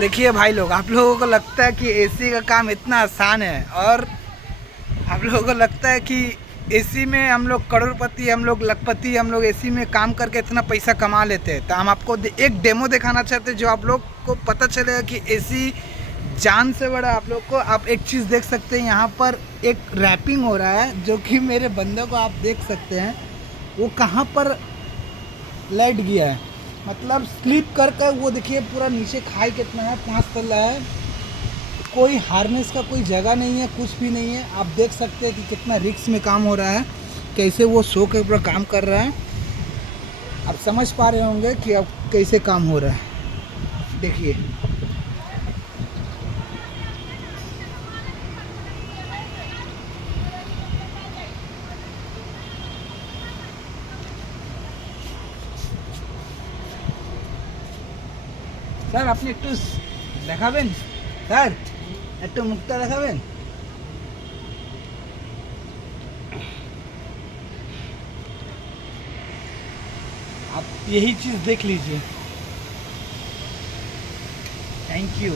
देखिए भाई लोग, आप लोगों को लगता है कि एसी का काम इतना आसान है, और आप लोगों को लगता है कि एसी में हम लोग करोड़पति, हम लोग लखपति, हम लोग एसी में काम करके इतना पैसा कमा लेते हैं। तो हम आपको एक डेमो दिखाना चाहते हैं जो आप लोग को पता चलेगा कि एसी जान से बड़ा। आप लोग को आप एक चीज़ देख सकते हैं, यहाँ पर एक रैपिंग हो रहा है जो कि मेरे बंदे को आप देख सकते हैं वो कहाँ पर लेट गया है, मतलब स्लिप कर कर। वो देखिए पूरा नीचे खाई कितना है, 5 तल्ला है, कोई हार्नेस का कोई जगह नहीं है, कुछ भी नहीं है। आप देख सकते हैं कि कितना रिस्क में काम हो रहा है, कैसे वो सो के ऊपर काम कर रहा है। आप समझ पा रहे होंगे कि अब कैसे काम हो रहा है। देखिए স্যার, আপনি একটু দেখাবেন স্যার, একটু মুখটা দেখাবেন। आप यही चीज़ देख लीजिए। Thank you.